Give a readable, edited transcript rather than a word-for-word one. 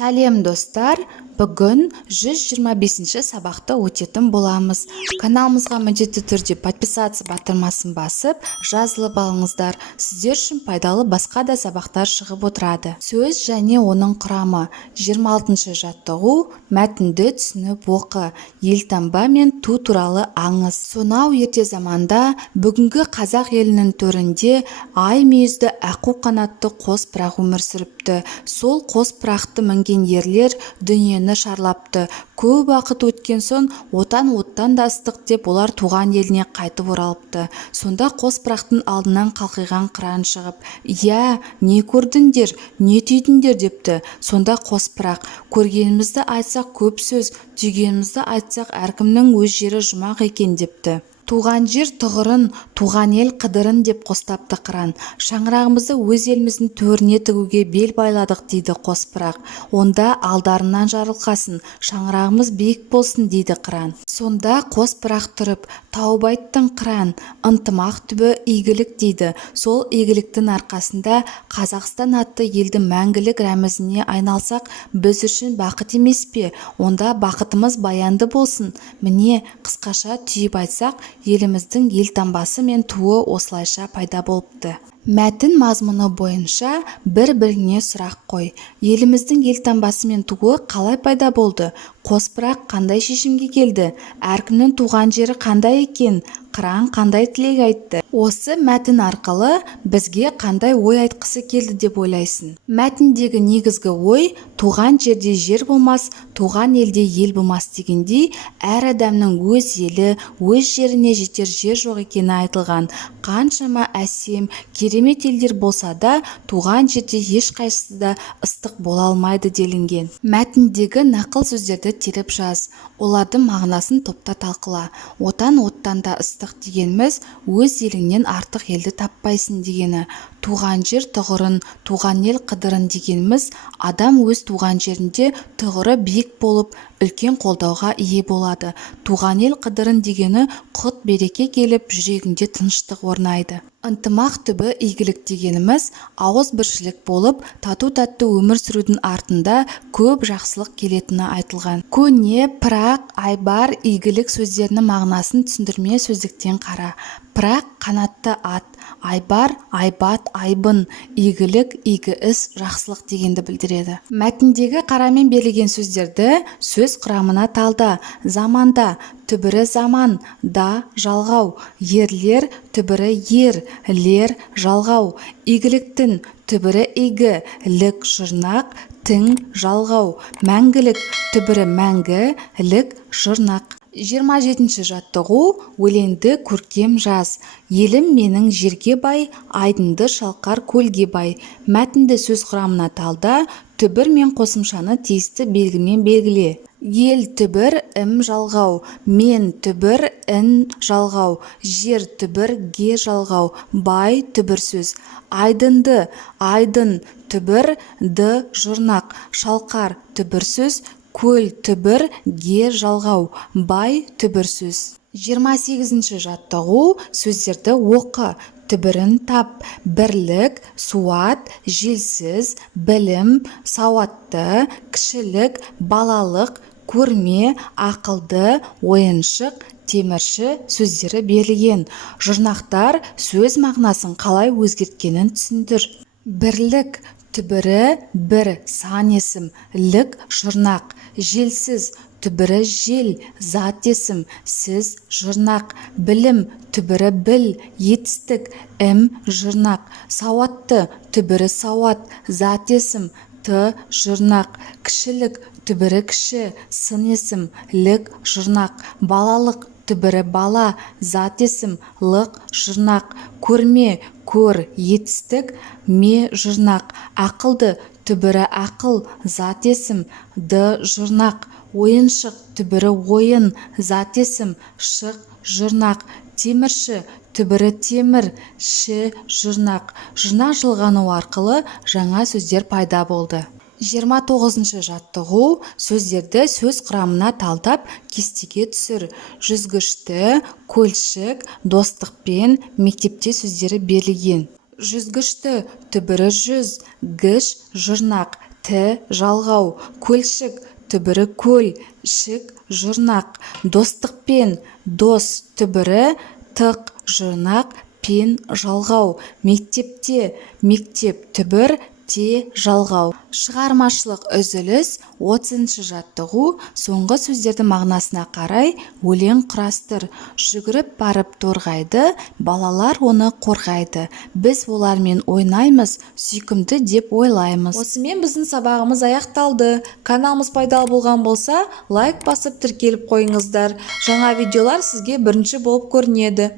Сәлем достар, бүгін 125-ші сабақты өтетін боламыз. Каналымызға міндетті түрде подписаться батырмасын басып, жазылып алыңыздар. Сіздер үшін пайдалы басқа да сабақтар шығып отырады. Сөз және оның құрамы. 26-шы жаттығу, мәтінді түсініп оқы. Елтаңба мен ту туралы аңыз. Сонау ерте заманда бүгінгі қазақ елінің төрінде ай мүйізді аққу қанатты қос пырақ өмір сүріпті. Сол қос пырақты мінген ерлер дүниені шарлапты. Көп уақыт өткен соң отан оттан да ыстық деп олар туған еліне қайтып оралыпты. Сонда қос пырақтың алдынан қалқиған қыран шығып, «Иә, не көрдіңдер, не түйдіңдер?» депті. Сонда қос пырақ, «Көргенімізді айтсақ көп сөз, түйгенімізді айтсақ әркімнің өз жері жұмақ екен» депті. Туған жер тұғырын, туған ел қыдырын деп қостапты қыран. Шаңырағымызды өз еліміздің төріне тігуге бел байладық дейді қос пырақ. Онда алдарынан жарылқасын, шаңырағымыз биік болсын дейді қыран. Сонда қос пырақ тұрып, тауып айттың қыран, ынтымақ түбі игілік дейді. Сол игіліктің арқасында Қазақстан атты елді мәңгілік рәмізіне айналсақ, біз үшін бақыт емес пе? Онда бақытымыз баянды болсын. Міне, қысқаша түйіп айтсақ, еліміздің елтаңбасы мен туы осылайша пайда болыпты. Мәтін мазмұны бойынша бір-біріне сұрақ қой. Еліміздің елтаңбасы мен туы қалай пайда болды? Қос пырақ қандай шешімге келді? Әркімнің туған жері қандай екен? Қыран қандай тілек айтты? Осы мәтін арқылы бізге қандай ой айтқысы келді деп ойлайсың? Мәтіндегі негізгі ой туған жерде жер болмас, туған елде ел болмас дегендей, әр адамның өз елі, өз жеріне жетер жер жоқ екені айтылған. Қаншама әсем, керемет елдер болса да, туған жерде ешқайсысы да ыстық бола алмайды делінген. Мәтіндегі нақыл сөздерді теріп жаз. Олардың мағынасын топта талқыла. Отан оттан да ыстық дегеніміз өз еліңнен артық елді таппайсың дегені. Туған жер тұғырын, туған ел қыдырын дегеніміз адам өз туған жерінде тұғыры биік болып, үлкен қолдауға ие болады. Туған ел қыдырын дегені құт береке келіп, жүрегінде тыныштық орнайды. Ынтымақ түбі игілік дегеніміз ауыз біршілік болып, тату-тәтті өмір сүрудің артында көп жақсылық келетіні айтылған. Көне, пырақ, айбар, игілік сөздерінің мағынасын түсіндірме сөздіктен қара. Пырақ қанатты ат, айбар, айбат, айбын, игілік, игі іс, жақсылық дегенді білдіреді. Мәтіндегі қарамен берілген сөздерді сөз құрамына талда. Заманда, түбірі заман, да, жалғау. Ерлер, түбірі ер, лер, жалғау. Игіліктің түбірі игі, лік, жұрнақ, тің, жалғау. Мәңгілік, түбірі мәңгі, лік, жұрнақ. 27-ші жаттығу, өлеңді көркем жаз. Елім менің жерге бай, айдынды шалқар көлге бай. Мәтінді сөз құрамына талда, түбір мен қосымшаны тиісті белгімен белгіле. Ел түбір, ім жалғау. Мен түбір, ін жалғау. Жер түбір, ге жалғау. Бай түбір сөз. Айдынды, айдын түбір, ды жұрнақ. Шалқар түбір сөз. Көл түбір, ге жалғау. Бай түбір сөз. 28-ші жаттығу, сөздерді оқы. Түбірін тап. Бірлік, суат, желсіз, білім, сауатты, кішілік, балалық, көрме, ақылды, ойыншық, темірші сөздері берілген. Жұрнақтар сөз мағынасын қалай өзгерткенін түсіндір. Бірлік түбірі бір, сан есім, лік, жұрнақ. Желсіз түбірі жел, зат есім, сіз, жұрнақ. Білім түбірі біл, етістік, ім, жұрнақ. Сауатты түбірі сауат, зат есім, т, жұрнақ. Кішілік түбірі кіші, сын есім, лік, жұрнақ. Балалық түбірі бала, зат есім, лық, жұрнақ. Көрме, көр, етістік, ме, жұрнақ. Ақылды түбірі ақыл, зат есім, д, жұрнақ. Ойыншық түбірі ойын, зат есім, шық, жұрнақ. Темірші түбірі темір, ші, жұрнақ. Жұрнақ жылғану арқылы жаңа сөздер пайда болды. 29-ші жаттығу, сөздерді сөз құрамына талдап кестеге түсір. Жүзгішті, көлшік, достықпен мектепте сөздері берілген. Жүзгішті түбірі жүз, гіш, жұрнақ. ті жалғау, көлшік, түбірі көл, шік, жұрнақ, достықпен, дос, түбірі тық, жұрнақ, пен, жалғау, мектепте, мектеп, түбір, те, жалғау. Шығармашылық үзіліс, 30-шы жаттығу, соңғы сөздердің мағынасына қарай өлең құрастыр. Жүгіріп барып торғайды, балалар оны қорғайды. Біз олармен ойнаймыз, сүйкімді деп ойлаймыз. Осымен біздің сабағымыз аяқталды. Каналымыз пайдалы болған болса, лайк басып тіркеліп қойыңыздар. Жаңа видеолар сізге бірінші болып көрінеді.